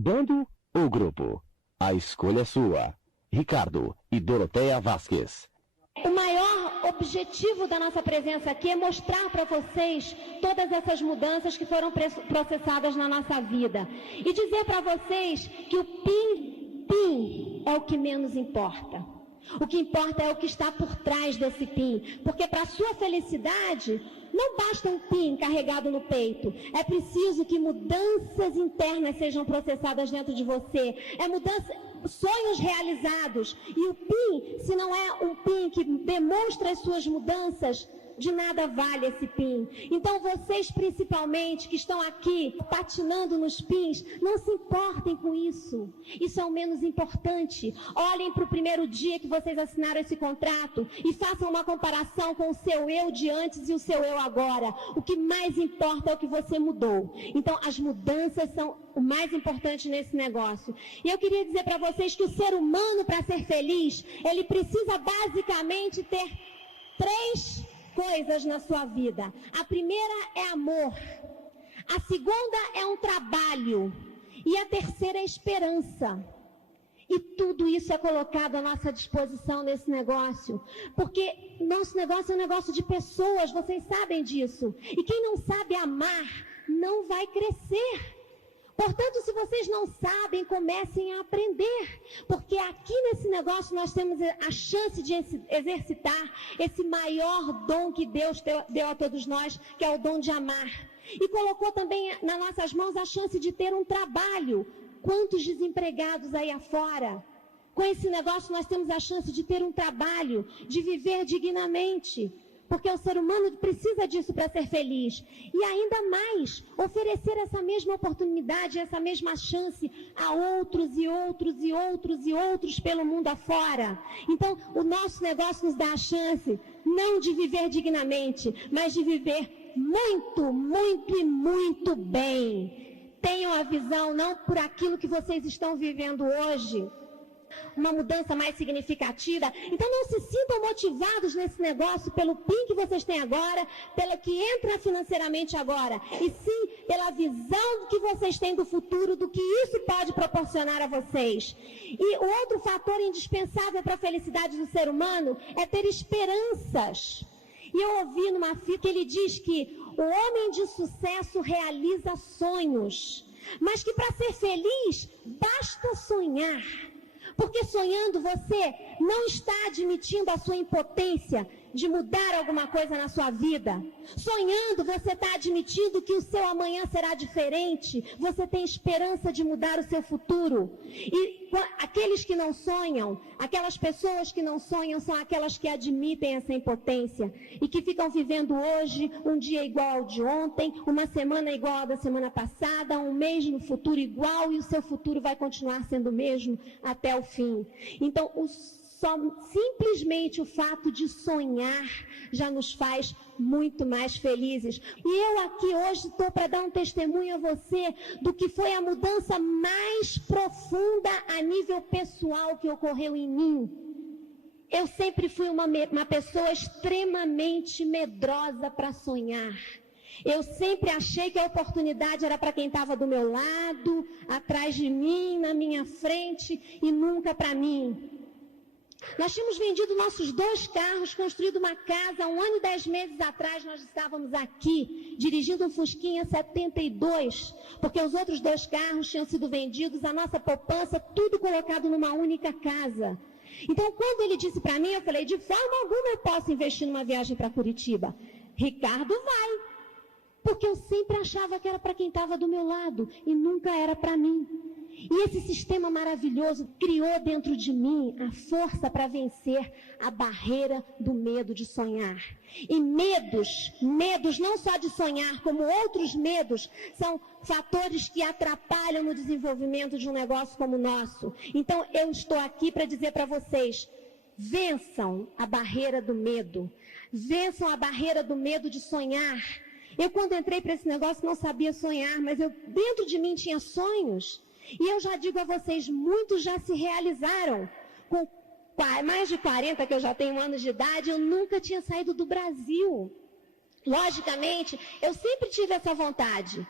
Bando ou grupo? A escolha é sua. Ricardo e Doroteia Vasquez. O maior objetivo da nossa presença aqui é mostrar para vocês todas essas mudanças que foram processadas na nossa vida. E dizer para vocês que o PIN é o que menos importa. O que importa é o que está por trás desse PIN. Porque para a sua felicidade, não basta um PIN carregado no peito. É preciso que mudanças internas sejam processadas dentro de você. Sonhos realizados. E o PIN, se não é um PIN que demonstra as suas mudanças, de nada vale esse PIN. Então vocês principalmente que estão aqui patinando nos PINs, não se importem com isso. Isso é o menos importante. Olhem para o primeiro dia que vocês assinaram esse contrato e façam uma comparação com o seu eu de antes e o seu eu agora. O que mais importa é o que você mudou. Então as mudanças são o mais importante nesse negócio. E eu queria dizer para vocês que o ser humano, para ser feliz, ele precisa basicamente ter 3 coisas na sua vida. A primeira é amor. A segunda é um trabalho. E a terceira é esperança. E tudo isso é colocado à nossa disposição nesse negócio. Porque nosso negócio é um negócio de pessoas, vocês sabem disso. E quem não sabe amar, não vai crescer. Portanto, se vocês não sabem, comecem a aprender. Porque aqui nesse negócio nós temos a chance de exercitar esse maior dom que Deus deu a todos nós, que é o dom de amar. E colocou também nas nossas mãos a chance de ter um trabalho. Quantos desempregados aí afora? Com esse negócio nós temos a chance de ter um trabalho, de viver dignamente. Porque o ser humano precisa disso para ser feliz. E ainda mais, oferecer essa mesma oportunidade, essa mesma chance a outros e outros e outros e outros pelo mundo afora. Então, o nosso negócio nos dá a chance, não de viver dignamente, mas de viver muito, muito e muito bem. Tenham a visão, não por aquilo que vocês estão vivendo hoje, uma mudança mais significativa. Então não se sintam motivados nesse negócio pelo PIN que vocês têm agora, pelo que entra financeiramente agora, e sim pela visão que vocês têm do futuro, do que isso pode proporcionar a vocês. E o outro fator indispensável para a felicidade do ser humano é ter esperanças. E eu ouvi numa fita que ele diz que o homem de sucesso realiza sonhos, mas que para ser feliz basta sonhar. Porque sonhando você não está admitindo a sua impotência de mudar alguma coisa na sua vida. Sonhando você está admitindo que o seu amanhã será diferente. Você tem esperança de mudar o seu futuro. E aqueles que não sonham, aquelas pessoas que não sonham são aquelas que admitem essa impotência. E que ficam vivendo hoje um dia igual ao de ontem, uma semana igual à da semana passada, um mês no futuro igual e o seu futuro vai continuar sendo o mesmo até o fim. Então, simplesmente o fato de sonhar já nos faz muito mais felizes. E eu aqui hoje estou para dar um testemunho a você do que foi a mudança mais profunda a nível pessoal que ocorreu em mim. Eu sempre fui uma pessoa extremamente medrosa para sonhar. Eu sempre achei que a oportunidade era para quem estava do meu lado, atrás de mim, na minha frente e nunca para mim. Nós tínhamos vendido nossos 2 carros, construído uma casa. 1 ano e 10 meses atrás nós estávamos aqui, dirigindo um Fusquinha 72, porque os outros 2 carros tinham sido vendidos, a nossa poupança, tudo colocado numa única casa. Então, quando ele disse para mim, eu falei, de forma alguma eu posso investir numa viagem para Curitiba. Ricardo vai. Porque eu sempre achava que era para quem estava do meu lado e nunca era para mim. E esse sistema maravilhoso criou dentro de mim a força para vencer a barreira do medo de sonhar. E medos não só de sonhar, como outros medos, são fatores que atrapalham no desenvolvimento de um negócio como o nosso. Então eu estou aqui para dizer para vocês, vençam a barreira do medo. Vençam a barreira do medo de sonhar. Eu, quando entrei para esse negócio, não sabia sonhar, mas dentro de mim tinha sonhos. E eu já digo a vocês, muitos já se realizaram. Com mais de 40, que eu já tenho anos de idade, eu nunca tinha saído do Brasil. Logicamente, eu sempre tive essa vontade.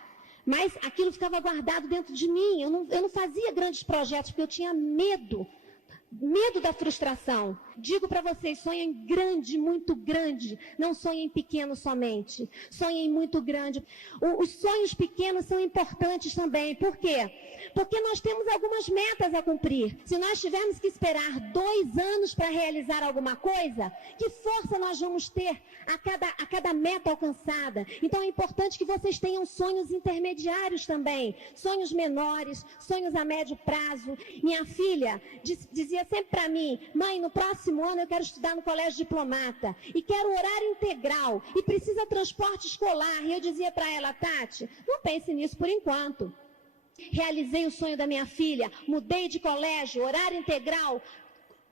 Mas aquilo ficava guardado dentro de mim. Eu não fazia grandes projetos, porque eu tinha medo da frustração. Digo para vocês, sonhem grande, muito grande. Não sonhem pequeno somente. Sonhem muito grande. Os sonhos pequenos são importantes também. Por quê? Porque nós temos algumas metas a cumprir. Se nós tivermos que esperar 2 anos para realizar alguma coisa, que força nós vamos ter a cada meta alcançada? Então é importante que vocês tenham sonhos intermediários também. Sonhos menores, sonhos a médio prazo. Minha filha dizia sempre para mim: mãe, no próximo ano eu quero estudar no colégio diplomata e quero horário integral e precisa transporte escolar. E eu dizia para ela: Tati, não pense nisso por enquanto. Realizei o sonho da minha filha, mudei de colégio, horário integral,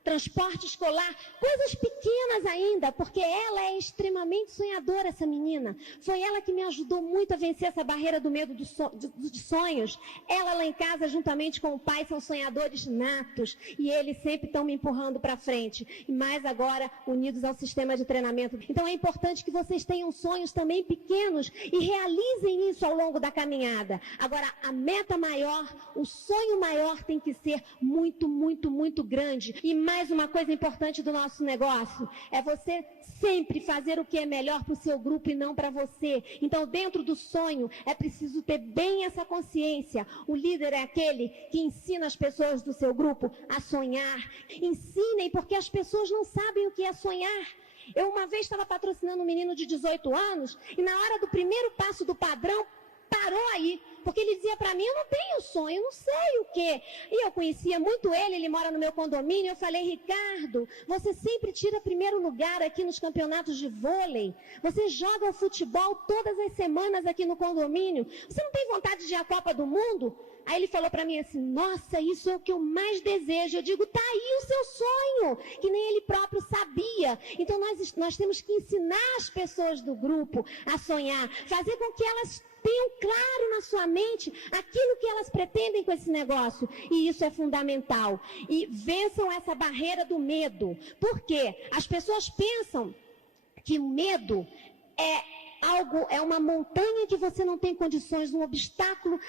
transporte escolar, coisas pequenas ainda, porque ela é extremamente sonhadora, essa menina. Foi ela que me ajudou muito a vencer essa barreira do medo de sonhos. Ela lá em casa, juntamente com o pai, são sonhadores natos e eles sempre estão me empurrando para frente. E mais agora, unidos ao sistema de treinamento. Então é importante que vocês tenham sonhos também pequenos e realizem isso ao longo da caminhada. Agora, a meta maior, o sonho maior tem que ser muito, muito, muito grande. E mais uma coisa importante do nosso negócio é você sempre fazer o que é melhor para o seu grupo e não para você. Então, dentro do sonho, é preciso ter bem essa consciência. O líder é aquele que ensina as pessoas do seu grupo a sonhar. Ensinem, porque as pessoas não sabem o que é sonhar. Eu uma vez estava patrocinando um menino de 18 anos e na hora do primeiro passo do padrão, parou aí, porque ele dizia para mim: eu não tenho sonho, eu não sei o quê. E eu conhecia muito ele mora no meu condomínio. Eu falei: Ricardo, você sempre tira primeiro lugar aqui nos campeonatos de vôlei, você joga o futebol todas as semanas aqui no condomínio, você não tem vontade de ir à Copa do Mundo? Aí ele falou para mim assim: nossa, isso é o que eu mais desejo. Eu digo: tá aí o seu sonho, que nem ele próprio sabia. Então nós temos que ensinar as pessoas do grupo a sonhar, fazer com que elas tenham claro na sua mente aquilo que elas pretendem com esse negócio. E isso é fundamental. E vençam essa barreira do medo. Por quê? As pessoas pensam que o medo é uma montanha que você não tem condições, um obstáculo.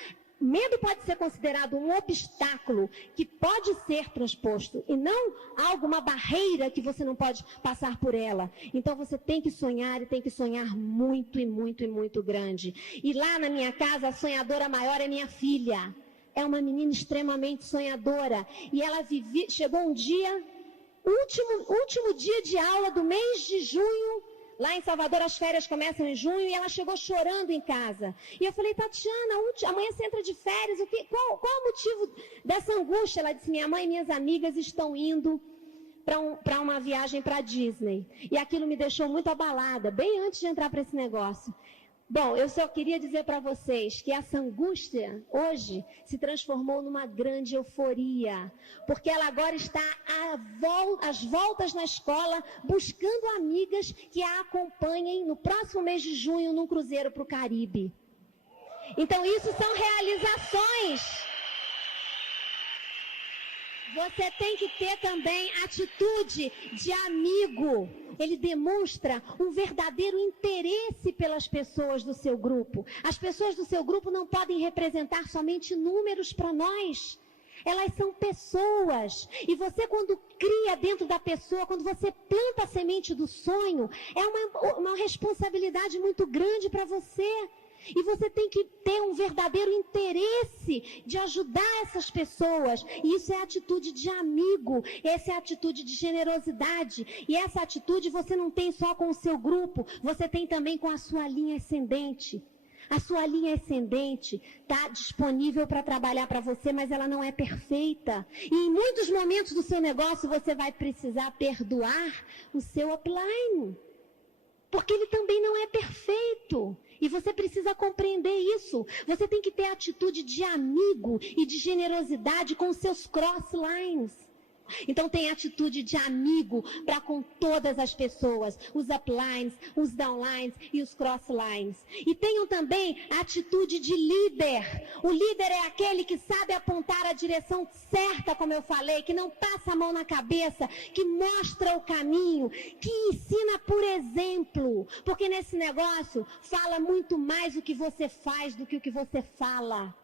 Medo pode ser considerado um obstáculo que pode ser transposto e não uma barreira que você não pode passar por ela. Então você tem que sonhar e tem que sonhar muito e muito e muito grande. E lá na minha casa, a sonhadora maior é minha filha. É uma menina extremamente sonhadora. E ela chegou um dia, último dia de aula do mês de junho. Lá em Salvador as férias começam em junho e ela chegou chorando em casa. E eu falei: Tatiana, amanhã você entra de férias, qual é o motivo dessa angústia? Ela disse: minha mãe e minhas amigas estão indo para uma viagem para a Disney. E aquilo me deixou muito abalada, bem antes de entrar para esse negócio. Bom, eu só queria dizer para vocês que essa angústia hoje se transformou numa grande euforia, porque ela agora está às voltas na escola, buscando amigas que a acompanhem no próximo mês de junho num cruzeiro para o Caribe. Então isso são realizações. Você tem que ter também atitude de amigo. Ele demonstra um verdadeiro interesse pelas pessoas do seu grupo. As pessoas do seu grupo não podem representar somente números para nós. Elas são pessoas. E você, quando cria dentro da pessoa, quando você planta a semente do sonho, é uma responsabilidade muito grande para você. E você tem que ter um verdadeiro interesse de ajudar essas pessoas. E isso é atitude de amigo, essa é atitude de generosidade. E essa atitude você não tem só com o seu grupo, você tem também com a sua linha ascendente. A sua linha ascendente está disponível para trabalhar para você, mas ela não é perfeita. E em muitos momentos do seu negócio você vai precisar perdoar o seu upline, porque ele também não é perfeito. E você precisa compreender isso. Você tem que ter atitude de amigo e de generosidade com os seus crosslines. Então tem atitude de amigo para com todas as pessoas, os uplines, os downlines e os crosslines. E tenham também atitude de líder. O líder é aquele que sabe apontar para a direção certa, como eu falei, que não passa a mão na cabeça, que mostra o caminho, que ensina por exemplo, porque nesse negócio fala muito mais o que você faz do que o que você fala.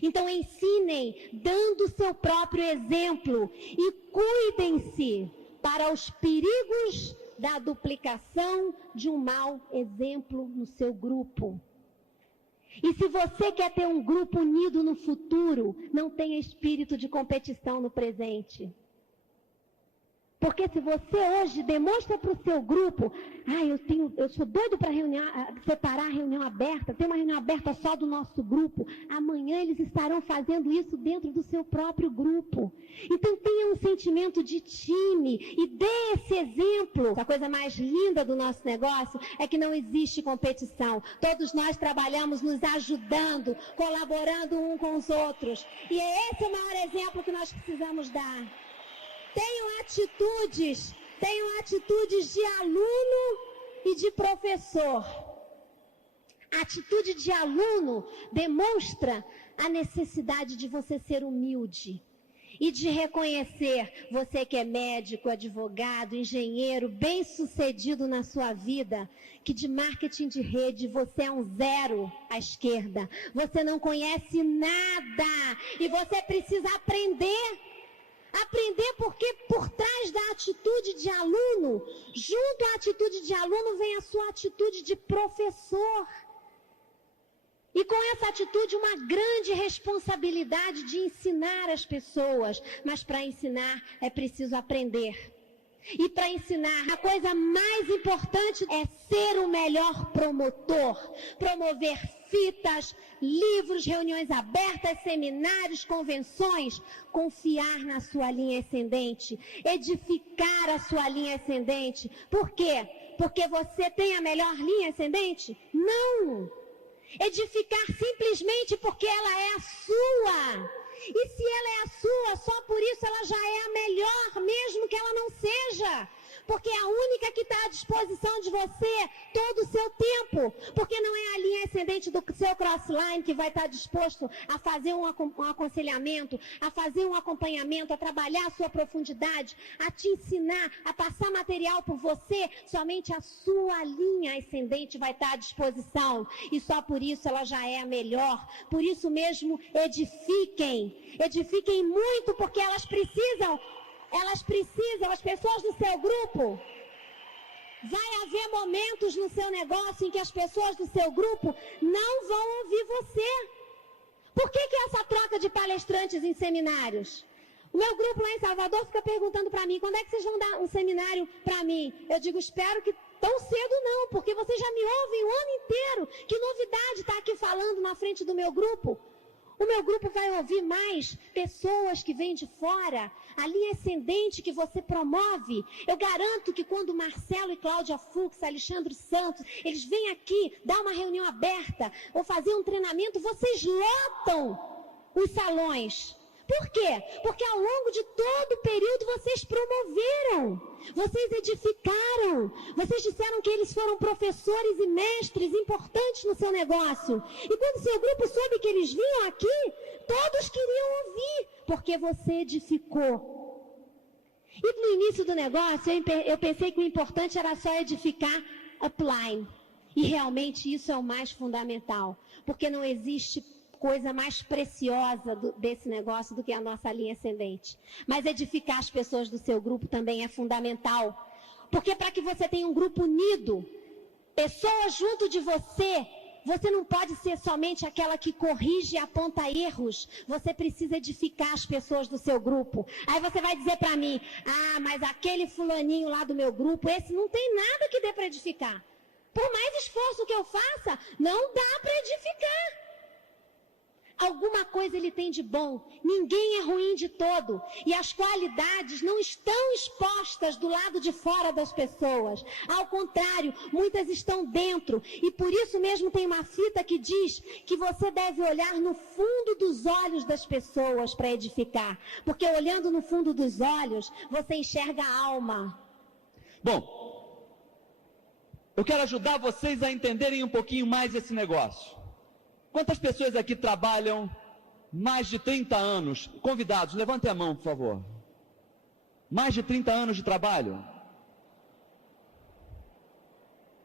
Então ensinem dando o seu próprio exemplo e cuidem-se para os perigos da duplicação de um mau exemplo no seu grupo. E se você quer ter um grupo unido no futuro, não tenha espírito de competição no presente. Porque se você hoje demonstra para o seu grupo, eu sou doido para separar a reunião aberta, ter uma reunião aberta só do nosso grupo, amanhã eles estarão fazendo isso dentro do seu próprio grupo. Então tenha um sentimento de time e dê esse exemplo. A coisa mais linda do nosso negócio é que não existe competição. Todos nós trabalhamos nos ajudando, colaborando um com os outros. E é esse o maior exemplo que nós precisamos dar. Tenham atitudes de aluno e de professor. A atitude de aluno demonstra a necessidade de você ser humilde e de reconhecer, você que é médico, advogado, engenheiro, bem-sucedido na sua vida, que de marketing de rede você é um zero à esquerda. Você não conhece nada e você precisa aprender. Aprender porque por trás da atitude de aluno, junto à atitude de aluno, vem a sua atitude de professor. E com essa atitude, uma grande responsabilidade de ensinar as pessoas. Mas para ensinar é preciso aprender. E para ensinar, a coisa mais importante é ser o melhor promotor. Promover fitas, livros, reuniões abertas, seminários, convenções. Confiar na sua linha ascendente. Edificar a sua linha ascendente. Por quê? Porque você tem a melhor linha ascendente? Não! Edificar simplesmente porque ela é a sua. E se ela é a sua, só por isso ela já é a melhor, mesmo que ela não seja. Porque é a única que está à disposição de você todo o seu tempo. Porque não é a linha ascendente do seu crossline que vai estar disposto a fazer um aconselhamento, a fazer um acompanhamento, a trabalhar a sua profundidade, a te ensinar, a passar material por você. Somente a sua linha ascendente vai estar à disposição. E só por isso ela já é a melhor. Por isso mesmo, edifiquem. Edifiquem muito, porque elas precisam, as pessoas do seu grupo, vai haver momentos no seu negócio em que as pessoas do seu grupo não vão ouvir você. Por que essa troca de palestrantes em seminários? O meu grupo lá em Salvador fica perguntando para mim, quando é que vocês vão dar um seminário para mim? Eu digo, espero que tão cedo não, porque vocês já me ouvem o ano inteiro. Que novidade está aqui falando na frente do meu grupo? O meu grupo vai ouvir mais pessoas que vêm de fora, a linha ascendente que você promove. Eu garanto que quando Marcelo e Cláudia Fux, Alexandre Santos, eles vêm aqui dar uma reunião aberta ou fazer um treinamento, vocês lotam os salões. Por quê? Porque ao longo de todo o período vocês promoveram, vocês edificaram, vocês disseram que eles foram professores e mestres importantes no seu negócio. E quando o seu grupo soube que eles vinham aqui, todos queriam ouvir, porque você edificou. E no início do negócio, eu pensei que o importante era só edificar upline. E realmente isso é o mais fundamental, porque não existe coisa mais preciosa desse negócio do que a nossa linha ascendente. Mas edificar as pessoas do seu grupo também é fundamental. Porque para que você tenha um grupo unido, pessoas junto de você, você não pode ser somente aquela que corrige e aponta erros. Você precisa edificar as pessoas do seu grupo. Aí você vai dizer para mim, mas aquele fulaninho lá do meu grupo, esse não tem nada que dê para edificar. Por mais esforço que eu faça, não dá para edificar. Alguma coisa ele tem de bom. Ninguém é ruim de todo. E as qualidades não estão expostas do lado de fora das pessoas. Ao contrário, muitas estão dentro. E por isso mesmo tem uma fita que diz que você deve olhar no fundo dos olhos das pessoas para edificar. Porque olhando no fundo dos olhos, você enxerga a alma. Bom, eu quero ajudar vocês a entenderem um pouquinho mais esse negócio. Quantas pessoas aqui trabalham mais de 30 anos, convidados, levantem a mão, por favor. Mais de 30 anos de trabalho.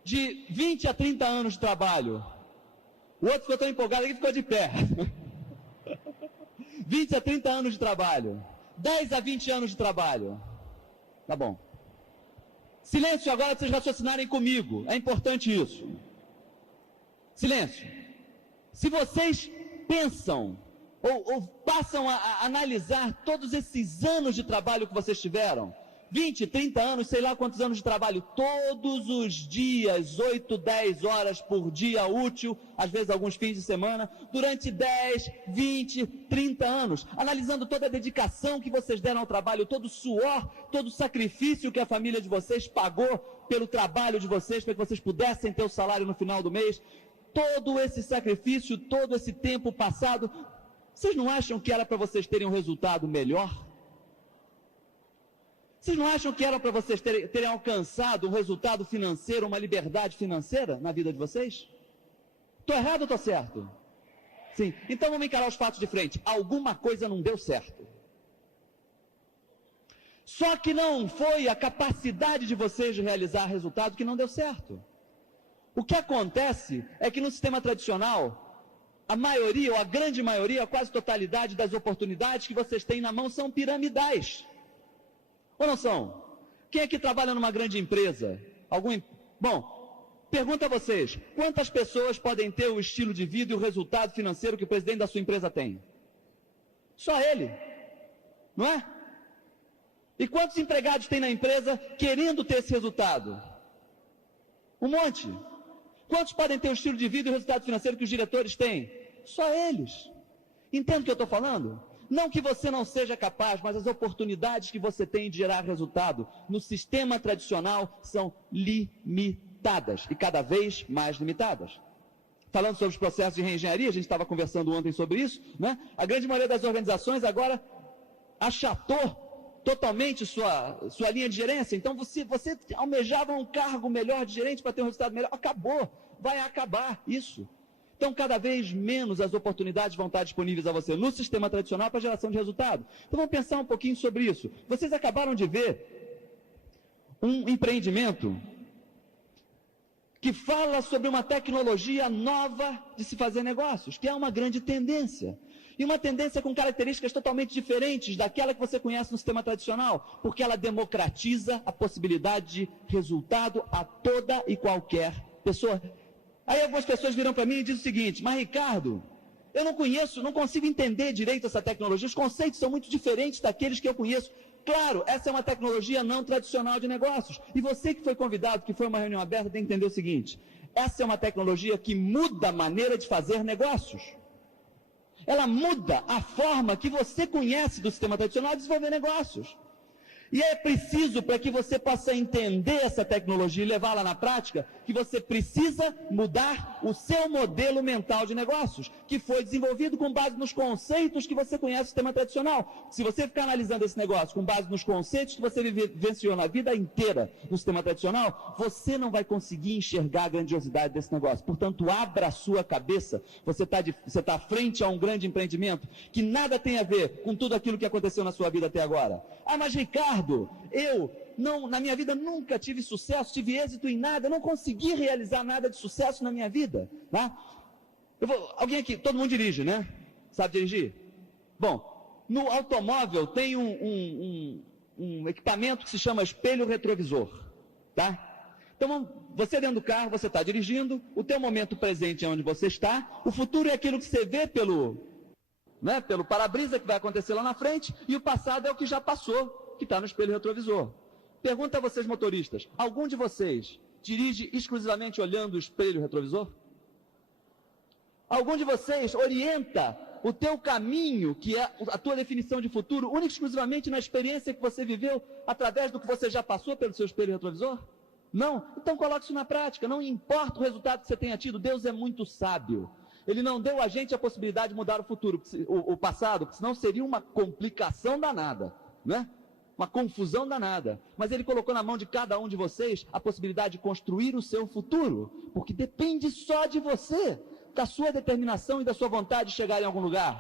De 20 a 30 anos de trabalho. O outro ficou tão empolgado que ficou de pé. 20 a 30 anos de trabalho. 10 a 20 anos de trabalho. Tá bom. Silêncio agora para vocês raciocinarem comigo. É importante isso. Silêncio. Se vocês pensam ou passam a analisar todos esses anos de trabalho que vocês tiveram, 20, 30 anos, sei lá quantos anos de trabalho, todos os dias, 8, 10 horas por dia útil, às vezes alguns fins de semana, durante 10, 20, 30 anos, analisando toda a dedicação que vocês deram ao trabalho, todo o suor, todo o sacrifício que a família de vocês pagou pelo trabalho de vocês, para que vocês pudessem ter o salário no final do mês, todo esse sacrifício, todo esse tempo passado, vocês não acham que era para vocês terem um resultado melhor? Vocês não acham que era para vocês terem alcançado um resultado financeiro, uma liberdade financeira na vida de vocês? Estou errado ou estou certo? Sim. Então vamos encarar os fatos de frente. Alguma coisa não deu certo. Só que não foi a capacidade de vocês de realizar resultado que não deu certo. O que acontece é que no sistema tradicional, a maioria, ou a grande maioria, a quase totalidade das oportunidades que vocês têm na mão são piramidais. Ou não são? Quem aqui trabalha numa grande empresa? Bom, pergunta a vocês, quantas pessoas podem ter o estilo de vida e o resultado financeiro que o presidente da sua empresa tem? Só ele, não é? E quantos empregados tem na empresa querendo ter esse resultado? Um monte. Quantos podem ter o estilo de vida e o resultado financeiro que os diretores têm? Só eles. Entende o que eu estou falando? Não que você não seja capaz, mas as oportunidades que você tem de gerar resultado no sistema tradicional são limitadas e cada vez mais limitadas. Falando sobre os processos de reengenharia, a gente estava conversando ontem sobre isso, né? A grande maioria das organizações agora achatou totalmente sua linha de gerência. Então você almejava um cargo melhor de gerente para ter um resultado melhor. Acabou, vai acabar isso. Então, cada vez menos as oportunidades vão estar disponíveis a você no sistema tradicional para geração de resultado. Então, vamos pensar um pouquinho sobre isso. Vocês acabaram de ver um empreendimento que fala sobre uma tecnologia nova de se fazer negócios, que é uma grande tendência. E uma tendência com características totalmente diferentes daquela que você conhece no sistema tradicional, porque ela democratiza a possibilidade de resultado a toda e qualquer pessoa. Aí algumas pessoas viram para mim e dizem o seguinte, mas Ricardo, eu não conheço, não consigo entender direito essa tecnologia, os conceitos são muito diferentes daqueles que eu conheço. Claro, essa é uma tecnologia não tradicional de negócios. E você que foi convidado, que foi uma reunião aberta, tem que entender o seguinte, essa é uma tecnologia que muda a maneira de fazer negócios. Ela muda a forma que você conhece do sistema tradicional de desenvolver negócios. E é preciso, para que você possa entender essa tecnologia e levá-la na prática, que você precisa mudar o seu modelo mental de negócios, que foi desenvolvido com base nos conceitos que você conhece do sistema tradicional. Se você ficar analisando esse negócio com base nos conceitos que você vivenciou na vida inteira no sistema tradicional, você não vai conseguir enxergar a grandiosidade desse negócio. Portanto, abra a sua cabeça. Você está frente a um grande empreendimento que nada tem a ver com tudo aquilo que aconteceu na sua vida até agora. Ah, mas Ricardo, na minha vida nunca tive sucesso, tive êxito em nada, não consegui realizar nada de sucesso na minha vida. Tá? Alguém aqui, todo mundo dirige, né? Sabe dirigir? Bom, no automóvel tem um equipamento que se chama espelho retrovisor. Tá? Então, você dentro do carro, você está dirigindo, o teu momento presente é onde você está, o futuro é aquilo que você vê pelo para-brisa que vai acontecer lá na frente, e o passado é o que já passou, que está no espelho retrovisor. Pergunta a vocês motoristas, algum de vocês dirige exclusivamente olhando o espelho retrovisor? Algum de vocês orienta o teu caminho, que é a tua definição de futuro, única e exclusivamente na experiência que você viveu, através do que você já passou pelo seu espelho retrovisor? Não? Então coloque isso na prática, não importa o resultado que você tenha tido, Deus é muito sábio. Ele não deu a gente a possibilidade de mudar o futuro, o passado, porque senão seria uma complicação danada, né? Uma confusão danada. Mas Ele colocou na mão de cada um de vocês a possibilidade de construir o seu futuro, porque depende só de você, da sua determinação e da sua vontade de chegar em algum lugar.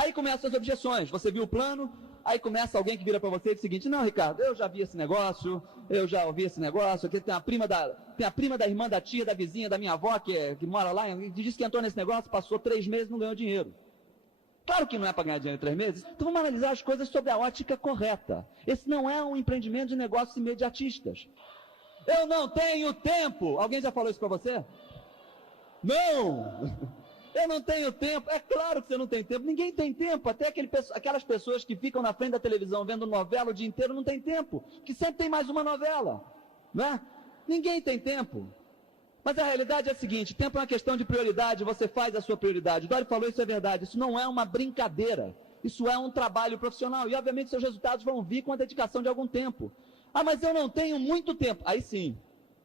Aí começam as objeções. Você viu o plano, aí começa alguém que vira para você e diz o seguinte: não, Ricardo, eu já vi esse negócio, eu já ouvi esse negócio, aqui tem a prima da irmã da tia, da vizinha, da minha avó, que mora lá, e disse que entrou nesse negócio, passou 3 meses e não ganhou dinheiro. Claro que não é para ganhar dinheiro em 3 meses. Então vamos analisar as coisas sob a ótica correta. Esse não é um empreendimento de negócios imediatistas. Eu não tenho tempo. Alguém já falou isso para você? Não! Eu não tenho tempo. É claro que você não tem tempo. Ninguém tem tempo. Até aquelas pessoas que ficam na frente da televisão vendo novela o dia inteiro não tem tempo. Porque sempre tem mais uma novela. Não é? Ninguém tem tempo. Mas a realidade é a seguinte: tempo é uma questão de prioridade, você faz a sua prioridade. O Dório falou, isso é verdade, isso não é uma brincadeira, isso é um trabalho profissional, e obviamente seus resultados vão vir com a dedicação de algum tempo. Ah, mas eu não tenho muito tempo. Aí sim,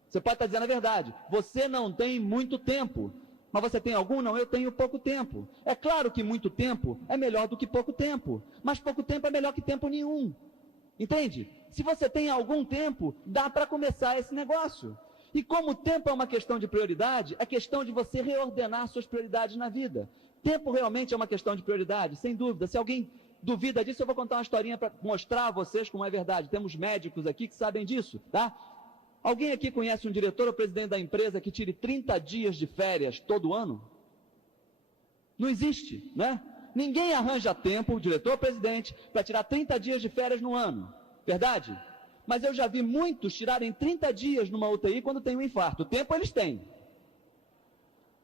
você pode estar dizendo a verdade, você não tem muito tempo, mas você tem algum? Não, eu tenho pouco tempo. É claro que muito tempo é melhor do que pouco tempo, mas pouco tempo é melhor que tempo nenhum, entende? Se você tem algum tempo, dá para começar esse negócio. E como o tempo é uma questão de prioridade, é questão de você reordenar suas prioridades na vida. Tempo realmente é uma questão de prioridade, sem dúvida. Se alguém duvida disso, eu vou contar uma historinha para mostrar a vocês como é verdade. Temos médicos aqui que sabem disso, tá? Alguém aqui conhece um diretor ou presidente da empresa que tire 30 dias de férias todo ano? Não existe, né? Ninguém arranja tempo, o diretor ou presidente, para tirar 30 dias de férias no ano. Verdade? Mas eu já vi muitos tirarem 30 dias numa UTI quando tem um infarto. O tempo eles têm.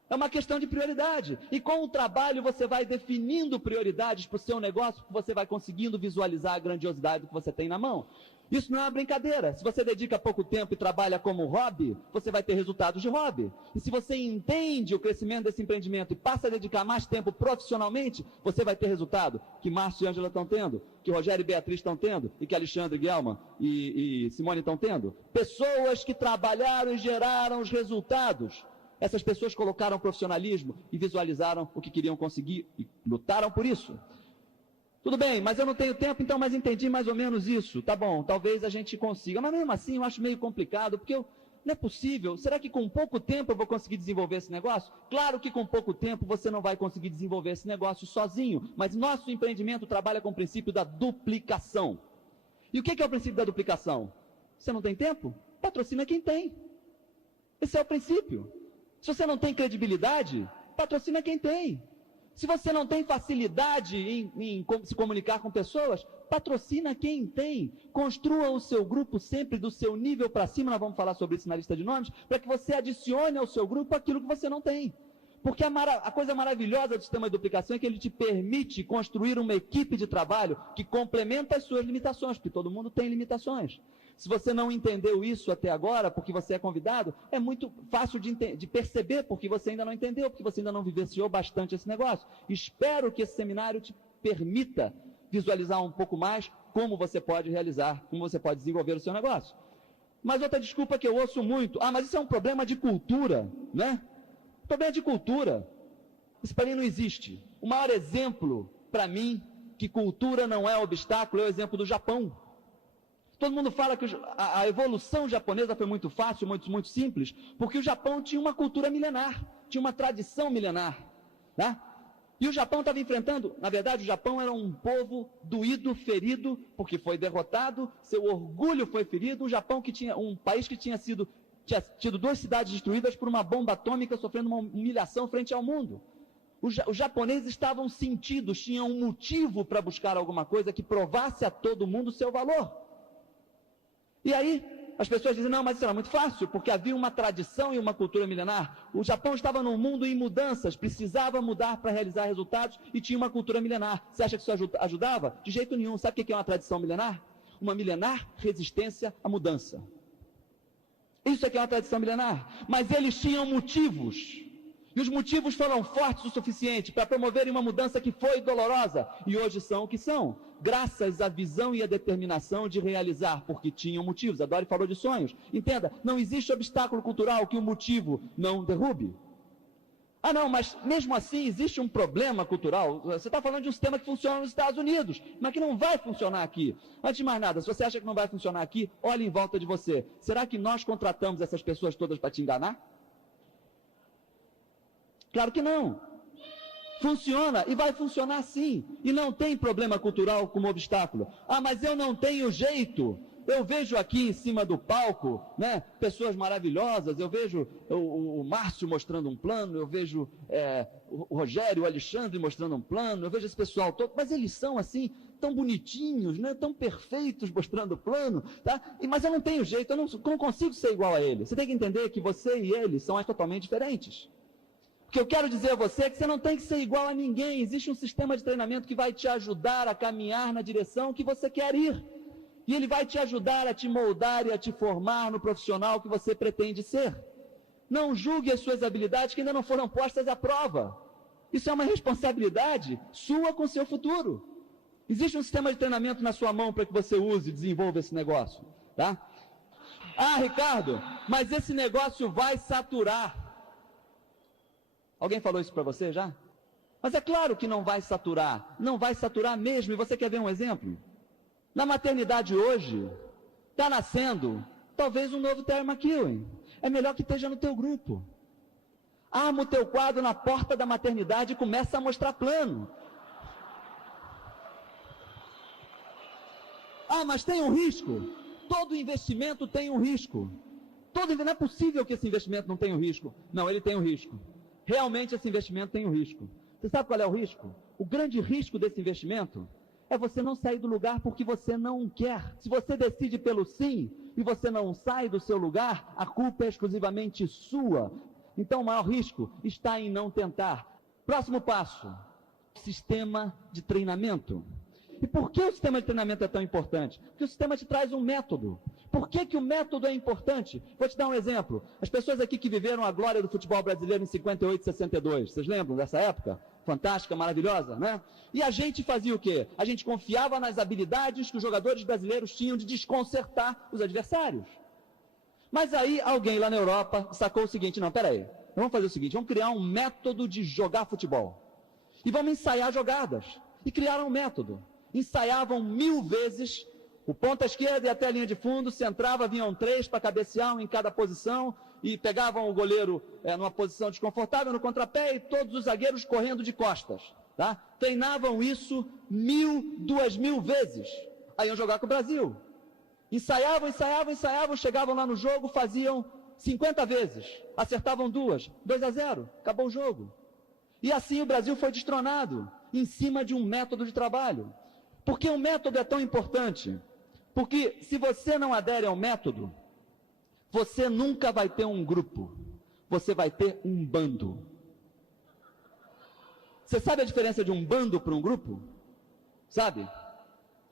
É uma questão de prioridade. E com o trabalho você vai definindo prioridades para o seu negócio, que você vai conseguindo visualizar a grandiosidade do que você tem na mão. Isso não é uma brincadeira. Se você dedica pouco tempo e trabalha como hobby, você vai ter resultados de hobby. E se você entende o crescimento desse empreendimento e passa a dedicar mais tempo profissionalmente, você vai ter resultado que Márcio e Ângela estão tendo, que Rogério e Beatriz estão tendo, e que Alexandre, Guelma e Simone estão tendo. Pessoas que trabalharam e geraram os resultados. Essas pessoas colocaram profissionalismo e visualizaram o que queriam conseguir e lutaram por isso. Tudo bem, mas eu não tenho tempo, então, mas entendi mais ou menos isso. Tá bom, talvez a gente consiga. Mas mesmo assim eu acho meio complicado, porque não é possível. Será que com pouco tempo eu vou conseguir desenvolver esse negócio? Claro que com pouco tempo você não vai conseguir desenvolver esse negócio sozinho, mas nosso empreendimento trabalha com o princípio da duplicação. E o que é o princípio da duplicação? Você não tem tempo? Patrocina quem tem. Esse é o princípio. Se você não tem credibilidade, patrocina quem tem. Se você não tem facilidade em se comunicar com pessoas, patrocina quem tem. Construa o seu grupo sempre do seu nível para cima, nós vamos falar sobre isso na lista de nomes, para que você adicione ao seu grupo aquilo que você não tem. Porque a coisa maravilhosa do sistema de duplicação é que ele te permite construir uma equipe de trabalho que complementa as suas limitações, porque todo mundo tem limitações. Se você não entendeu isso até agora, porque você é convidado, é muito fácil de perceber, porque você ainda não entendeu, porque você ainda não vivenciou bastante esse negócio. Espero que esse seminário te permita visualizar um pouco mais como você pode realizar, como você pode desenvolver o seu negócio. Mas outra desculpa que eu ouço muito: ah, mas isso é um problema de cultura, né? Problema de cultura. Isso para mim não existe. O maior exemplo, para mim, que cultura não é obstáculo, é o exemplo do Japão. Todo mundo fala que a evolução japonesa foi muito fácil, muito simples, porque o Japão tinha uma cultura milenar, tinha uma tradição milenar, tá? E o Japão estava enfrentando, na verdade, o Japão era um povo doído, ferido, porque foi derrotado, seu orgulho foi ferido, um país que tinha tido 2 cidades destruídas por uma bomba atômica, sofrendo uma humilhação frente ao mundo. Os japoneses estavam sentidos, tinham um motivo para buscar alguma coisa que provasse a todo mundo o seu valor. E aí, as pessoas dizem: não, mas isso era muito fácil, porque havia uma tradição e uma cultura milenar. O Japão estava num mundo em mudanças, precisava mudar para realizar resultados e tinha uma cultura milenar. Você acha que isso ajudava? De jeito nenhum. Sabe o que é uma tradição milenar? Uma milenar resistência à mudança. Isso é que é uma tradição milenar. Mas eles tinham motivos. E os motivos foram fortes o suficiente para promoverem uma mudança que foi dolorosa. E hoje são o que são. Graças à visão e à determinação de realizar, porque tinham motivos. A Dori falou de sonhos. Entenda, não existe obstáculo cultural que o motivo não derrube. Ah não, mas mesmo assim existe um problema cultural. Você está falando de um sistema que funciona nos Estados Unidos, mas que não vai funcionar aqui. Antes de mais nada, se você acha que não vai funcionar aqui, olhe em volta de você. Será que nós contratamos essas pessoas todas para te enganar? Claro que não. Funciona e vai funcionar sim. E não tem problema cultural como obstáculo. Ah, mas eu não tenho jeito. Eu vejo aqui em cima do palco, né, pessoas maravilhosas. Eu vejo o Márcio mostrando um plano. Eu vejo o Rogério, o Alexandre mostrando um plano. Eu vejo esse pessoal todo. Mas eles são assim, tão bonitinhos, né, tão perfeitos mostrando o plano. Tá? Mas eu não tenho jeito, eu não consigo ser igual a eles. Você tem que entender que você e eles são totalmente diferentes. O que eu quero dizer a você é que você não tem que ser igual a ninguém. Existe um sistema de treinamento que vai te ajudar a caminhar na direção que você quer ir. E ele vai te ajudar a te moldar e a te formar no profissional que você pretende ser. Não julgue as suas habilidades que ainda não foram postas à prova. Isso é uma responsabilidade sua com o seu futuro. Existe um sistema de treinamento na sua mão para que você use e desenvolva esse negócio. Tá? Ah, Ricardo, mas esse negócio vai saturar. Alguém falou isso para você já? Mas é claro que não vai saturar. Não vai saturar mesmo. E você quer ver um exemplo? Na maternidade hoje, está nascendo talvez um novo Terry McEwen. É melhor que esteja no teu grupo. Arma o teu quadro na porta da maternidade e começa a mostrar plano. Ah, mas tem um risco. Todo investimento tem um risco. Não é possível que esse investimento não tenha um risco. Não, ele tem um risco. Realmente esse investimento tem um risco. Você sabe qual é o risco? O grande risco desse investimento é você não sair do lugar porque você não quer. Se você decide pelo sim e você não sai do seu lugar, a culpa é exclusivamente sua. Então o maior risco está em não tentar. Próximo passo, sistema de treinamento. E por que o sistema de treinamento é tão importante? Porque o sistema te traz um método. Por que o método é importante? Vou te dar um exemplo. As pessoas aqui que viveram a glória do futebol brasileiro em 58, 62, vocês lembram dessa época? Fantástica, maravilhosa, né? E a gente fazia o quê? A gente confiava nas habilidades que os jogadores brasileiros tinham de desconcertar os adversários. Mas aí alguém lá na Europa sacou o seguinte, não, peraí, vamos fazer o seguinte, vamos criar um método de jogar futebol. E vamos ensaiar jogadas. E criaram um método. Ensaiavam 1000 vezes, o ponta esquerda e até a linha de fundo, centrava, vinham 3 para cabecear, um em cada posição, e pegavam o goleiro numa posição desconfortável no contrapé e todos os zagueiros correndo de costas. Tá? Treinavam isso 1000, 2000 vezes. Aí iam jogar com o Brasil. Ensaiavam, chegavam lá no jogo, faziam 50 vezes, acertavam 2, 2-0, acabou o jogo. E assim o Brasil foi destronado, em cima de um método de trabalho. Por que o método é tão importante? Porque se você não adere ao método, você nunca vai ter um grupo, você vai ter um bando. Você sabe a diferença de um bando para um grupo? Sabe?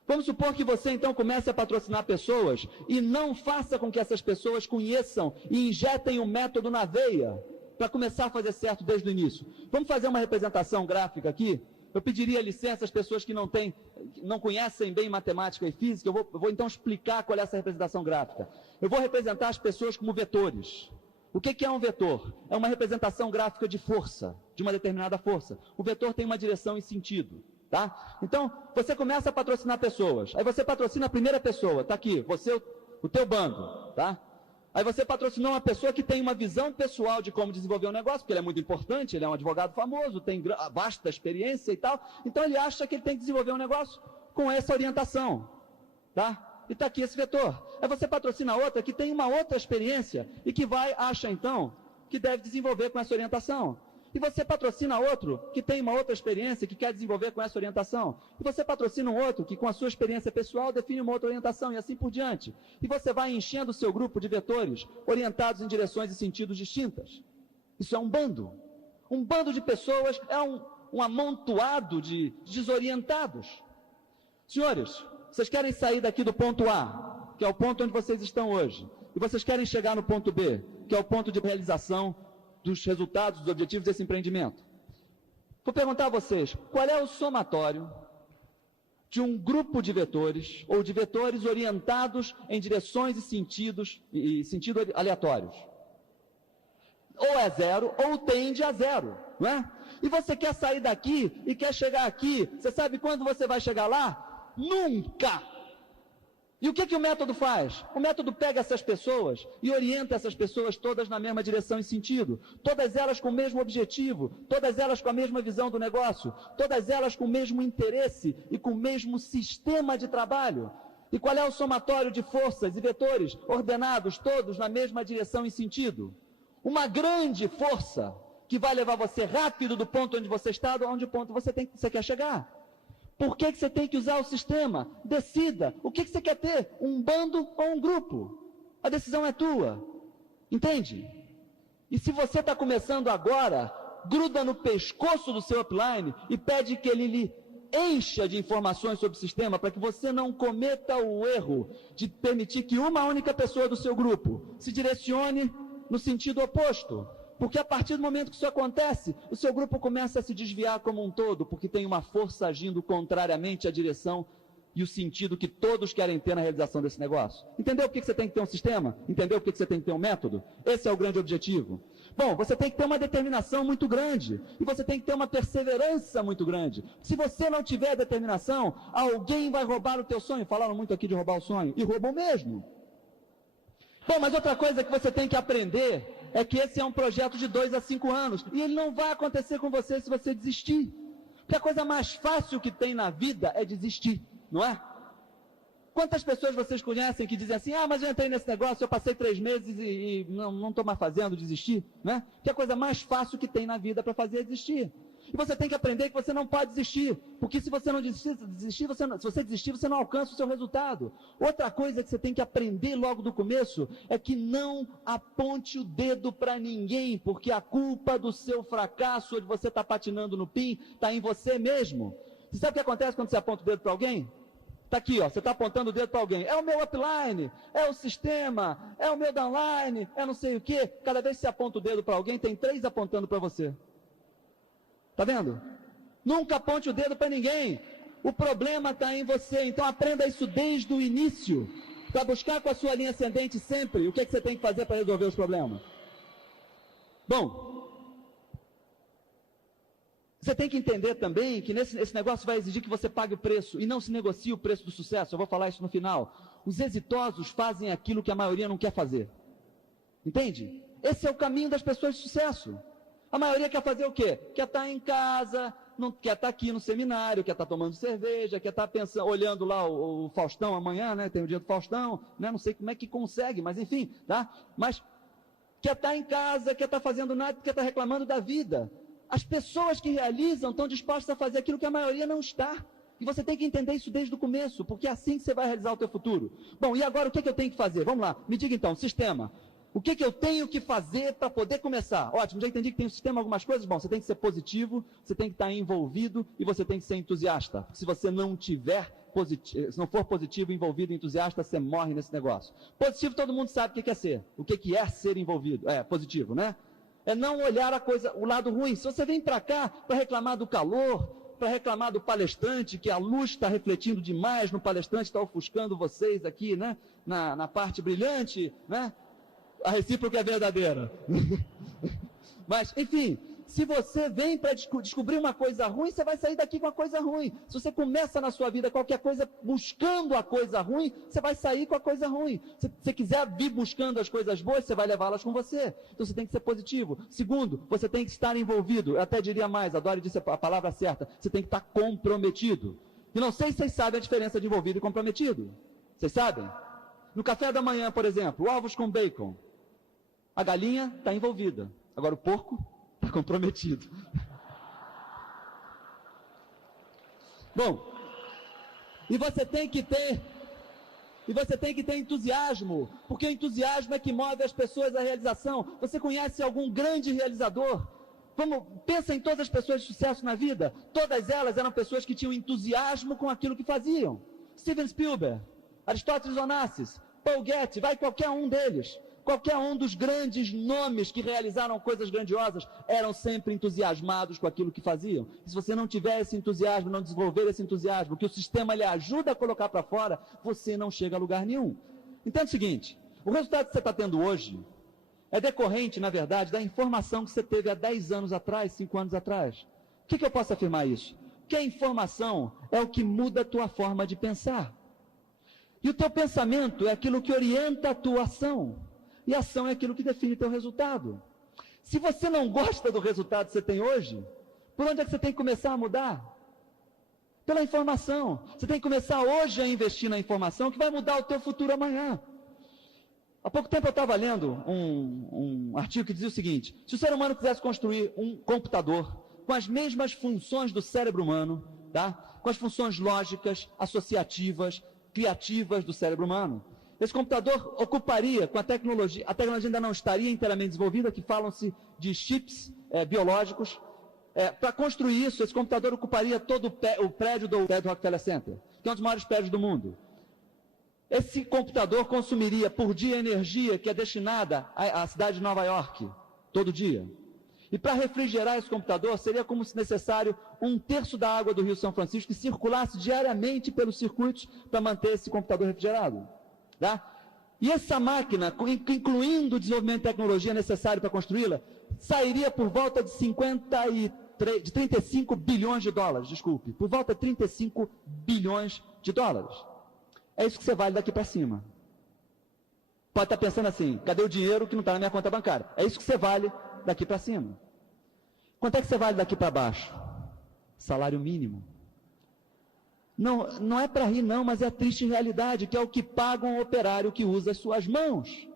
Vamos supor que você então comece a patrocinar pessoas e não faça com que essas pessoas conheçam e injetem o método na veia para começar a fazer certo desde o início. Vamos fazer uma representação gráfica aqui? Eu pediria licença às pessoas que não conhecem bem matemática e física. Eu vou então explicar qual é essa representação gráfica. Eu vou representar as pessoas como vetores. O que é um vetor? É uma representação gráfica de força, de uma determinada força. O vetor tem uma direção e sentido. Tá? Então, você começa a patrocinar pessoas. Aí você patrocina a primeira pessoa. Está aqui, você, o teu bando. Tá? Aí você patrocinou uma pessoa que tem uma visão pessoal de como desenvolver um negócio, porque ele é muito importante, ele é um advogado famoso, tem vasta experiência e tal. Então ele acha que ele tem que desenvolver um negócio com essa orientação. Tá? E está aqui esse vetor. Aí você patrocina outra que tem uma outra experiência e que acha então que deve desenvolver com essa orientação. E você patrocina outro que tem uma outra experiência que quer desenvolver com essa orientação. E você patrocina um outro que com a sua experiência pessoal define uma outra orientação e assim por diante. E você vai enchendo o seu grupo de vetores orientados em direções e sentidos distintas. Isso é um bando. Um bando de pessoas é um amontoado de desorientados. Senhores, vocês querem sair daqui do ponto A, que é o ponto onde vocês estão hoje, e vocês querem chegar no ponto B, que é o ponto de realização dos resultados, dos objetivos desse empreendimento. Vou perguntar a vocês, qual é o somatório de um grupo de vetores, ou de vetores orientados em direções e sentido aleatórios? Ou é 0, ou tende a 0, não é? E você quer sair daqui e quer chegar aqui, você sabe quando você vai chegar lá? Nunca! E o que o método faz? O método pega essas pessoas e orienta essas pessoas todas na mesma direção e sentido. Todas elas com o mesmo objetivo, todas elas com a mesma visão do negócio, todas elas com o mesmo interesse e com o mesmo sistema de trabalho. E qual é o somatório de forças e vetores ordenados todos na mesma direção e sentido? Uma grande força que vai levar você rápido do ponto onde você está, onde o ponto você quer chegar. Por que você tem que usar o sistema? Decida. O que você quer ter? Um bando ou um grupo? A decisão é tua. Entende? E se você está começando agora, gruda no pescoço do seu upline e pede que ele lhe encha de informações sobre o sistema para que você não cometa o erro de permitir que uma única pessoa do seu grupo se direcione no sentido oposto. Porque a partir do momento que isso acontece, o seu grupo começa a se desviar como um todo, porque tem uma força agindo contrariamente à direção e o sentido que todos querem ter na realização desse negócio. Entendeu por que você tem que ter um sistema? Entendeu por que você tem que ter um método? Esse é o grande objetivo. Bom, você tem que ter uma determinação muito grande, e você tem que ter uma perseverança muito grande. Se você não tiver determinação, alguém vai roubar o teu sonho. Falaram muito aqui de roubar o sonho, e roubam mesmo. Bom, mas outra coisa que você tem que aprender é que esse é um projeto de 2 a 5 anos, e ele não vai acontecer com você se você desistir. Porque a coisa mais fácil que tem na vida é desistir, não é? Quantas pessoas vocês conhecem que dizem assim, mas eu entrei nesse negócio, eu passei 3 meses e não estou mais fazendo, desisti, né? Que a coisa mais fácil que tem na vida para fazer é desistir. E você tem que aprender que você não pode desistir, porque se você não desistir, se você desistir, você não alcança o seu resultado. Outra coisa que você tem que aprender logo do começo é que não aponte o dedo para ninguém, porque a culpa do seu fracasso ou de você estar patinando no pin está em você mesmo. Você sabe o que acontece quando você aponta o dedo para alguém? Está aqui, ó, você está apontando o dedo para alguém. É o meu upline, é o sistema, é o meu downline, é não sei o quê. Cada vez que você aponta o dedo para alguém, tem 3 apontando para você. Está vendo? Nunca aponte o dedo para ninguém. O problema está em você. Então aprenda isso desde o início. Para buscar com a sua linha ascendente sempre o que você tem que fazer para resolver os problemas. Bom, você tem que entender também que esse negócio vai exigir que você pague o preço. E não se negocie o preço do sucesso. Eu vou falar isso no final. Os exitosos fazem aquilo que a maioria não quer fazer. Entende? Esse é o caminho das pessoas de sucesso. A maioria quer fazer o quê? Quer estar em casa, não quer estar aqui no seminário, quer estar tomando cerveja, quer estar pensando, olhando lá o Faustão amanhã, né? Tem o dia do Faustão, né? Não sei como é que consegue, mas enfim, tá? Mas quer estar em casa, quer estar fazendo nada, quer estar reclamando da vida. As pessoas que realizam estão dispostas a fazer aquilo que a maioria não está. E você tem que entender isso desde o começo, porque é assim que você vai realizar o teu futuro. Bom, e agora o que eu tenho que fazer? Vamos lá, me diga então, sistema. O que eu tenho que fazer para poder começar? Ótimo, já entendi que tem um sistema, algumas coisas. Bom, você tem que ser positivo, você tem que estar envolvido e você tem que ser entusiasta. Porque se você não tiver positivo, se não for positivo, envolvido, entusiasta, você morre nesse negócio. Positivo todo mundo sabe o que é ser. O que é ser envolvido? É positivo, né? É não olhar o lado ruim. Se você vem para cá para reclamar do calor, para reclamar do palestrante, que a luz está refletindo demais no palestrante, está ofuscando vocês aqui, né? Na parte brilhante, né? A recíproca é verdadeira. Mas, enfim, se você vem para descobrir uma coisa ruim, você vai sair daqui com a coisa ruim. Se você começa na sua vida qualquer coisa buscando a coisa ruim, você vai sair com a coisa ruim. Se você quiser vir buscando as coisas boas, você vai levá-las com você. Então você tem que ser positivo. Segundo, você tem que estar envolvido. Eu até diria mais, a Dori disse a palavra certa. Você tem que estar comprometido. E não sei se vocês sabem a diferença de envolvido e comprometido. Vocês sabem? No café da manhã, por exemplo, ovos com bacon. A galinha está envolvida. Agora o porco está comprometido. Bom, e você tem que ter entusiasmo, porque o entusiasmo é que move as pessoas à realização. Você conhece algum grande realizador? Pensa em todas as pessoas de sucesso na vida. Todas elas eram pessoas que tinham entusiasmo com aquilo que faziam. Steven Spielberg, Aristóteles Onassis, Paul Getty, vai qualquer um deles. Qualquer um dos grandes nomes que realizaram coisas grandiosas eram sempre entusiasmados com aquilo que faziam. E se você não tiver esse entusiasmo, não desenvolver esse entusiasmo, que o sistema lhe ajuda a colocar para fora, você não chega a lugar nenhum. Entenda o seguinte, o resultado que você está tendo hoje é decorrente, na verdade, da informação que você teve há 10 anos atrás, 5 anos atrás. Por que eu posso afirmar isso? Que a informação é o que muda a tua forma de pensar. E o teu pensamento é aquilo que orienta a tua ação. E a ação é aquilo que define teu resultado. Se você não gosta do resultado que você tem hoje, por onde é que você tem que começar a mudar? Pela informação. Você tem que começar hoje a investir na informação que vai mudar o teu futuro amanhã. Há pouco tempo eu estava lendo um artigo que dizia o seguinte: se o ser humano quisesse construir um computador com as mesmas funções do cérebro humano, tá? Com as funções lógicas, associativas, criativas do cérebro humano, esse computador ocuparia, com a tecnologia ainda não estaria inteiramente desenvolvida, que falam-se de chips biológicos. Para construir isso, esse computador ocuparia todo o prédio do Rockefeller Center, que é um dos maiores prédios do mundo. Esse computador consumiria por dia energia que é destinada à cidade de Nova York, todo dia. E para refrigerar esse computador, seria como se necessário 1/3 da água do Rio São Francisco que circulasse diariamente pelos circuitos para manter esse computador refrigerado. Tá? E essa máquina, incluindo o desenvolvimento de tecnologia necessária para construí-la, sairia por volta de 35 bilhões de dólares, desculpe, por volta de 35 bilhões de dólares. É isso que você vale daqui para cima. Pode estar pensando assim: cadê o dinheiro que não está na minha conta bancária? É isso que você vale daqui para cima. Quanto é que você vale daqui para baixo? Salário mínimo. Não é para rir não, mas é a triste realidade, que é o que paga um operário que usa as suas mãos.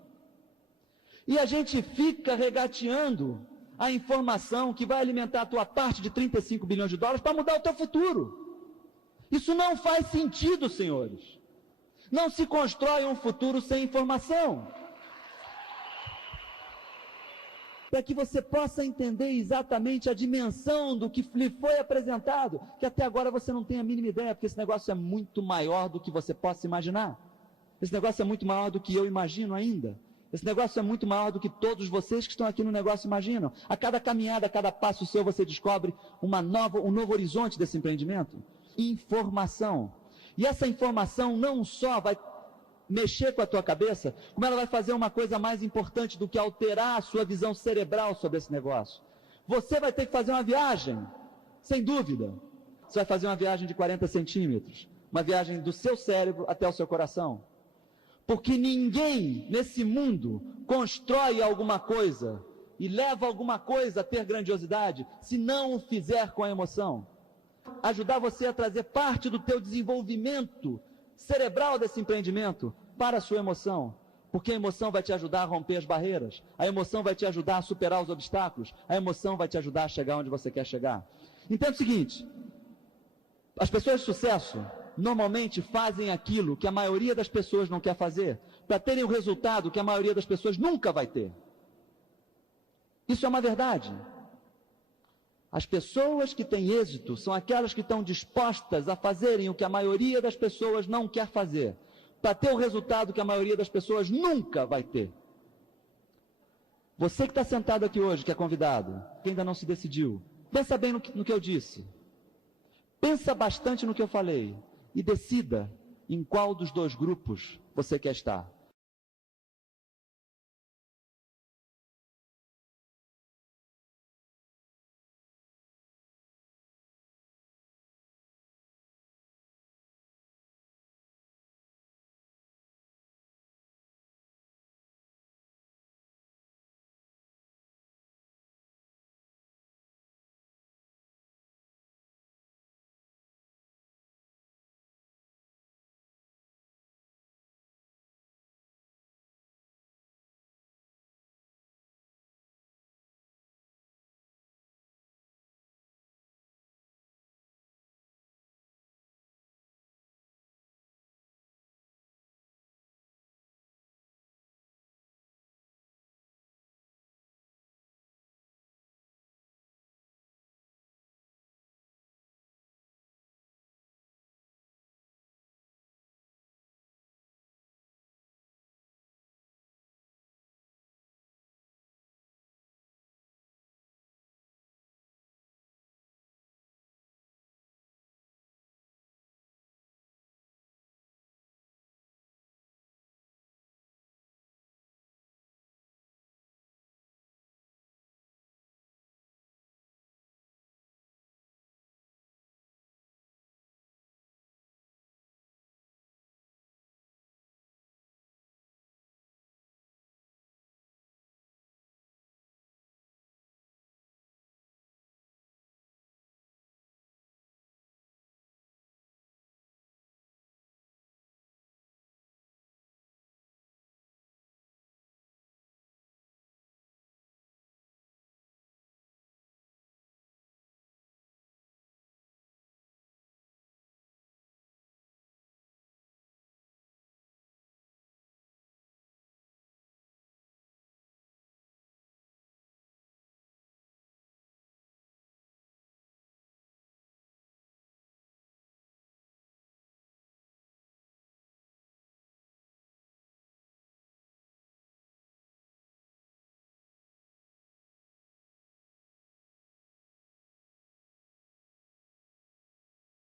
E a gente fica regateando a informação que vai alimentar a tua parte de 35 bilhões de dólares para mudar o teu futuro. Isso não faz sentido, senhores. Não se constrói um futuro sem informação. Para que você possa entender exatamente a dimensão do que lhe foi apresentado, que até agora você não tem a mínima ideia, porque esse negócio é muito maior do que você possa imaginar. Esse negócio é muito maior do que eu imagino ainda. Esse negócio é muito maior do que todos vocês que estão aqui no negócio imaginam. A cada caminhada, a cada passo seu, você descobre um novo horizonte desse empreendimento. Informação. E essa informação não só vai mexer com a tua cabeça, como ela vai fazer uma coisa mais importante do que alterar a sua visão cerebral sobre esse negócio. Você vai ter que fazer uma viagem, sem dúvida. Você vai fazer uma viagem de 40 centímetros, uma viagem do seu cérebro até o seu coração. Porque ninguém nesse mundo constrói alguma coisa e leva alguma coisa a ter grandiosidade se não o fizer com a emoção. Ajudar você a trazer parte do teu desenvolvimento cerebral desse empreendimento para a sua emoção, porque a emoção vai te ajudar a romper as barreiras, a emoção vai te ajudar a superar os obstáculos, a emoção vai te ajudar a chegar onde você quer chegar. Entenda o seguinte: as pessoas de sucesso normalmente fazem aquilo que a maioria das pessoas não quer fazer, para terem o resultado que a maioria das pessoas nunca vai ter. Isso é uma verdade. As pessoas que têm êxito são aquelas que estão dispostas a fazerem o que a maioria das pessoas não quer fazer, para ter o resultado que a maioria das pessoas nunca vai ter. Você que está sentado aqui hoje, que é convidado, que ainda não se decidiu, pensa bem no que eu disse. Pensa bastante no que eu falei e decida em qual dos dois grupos você quer estar.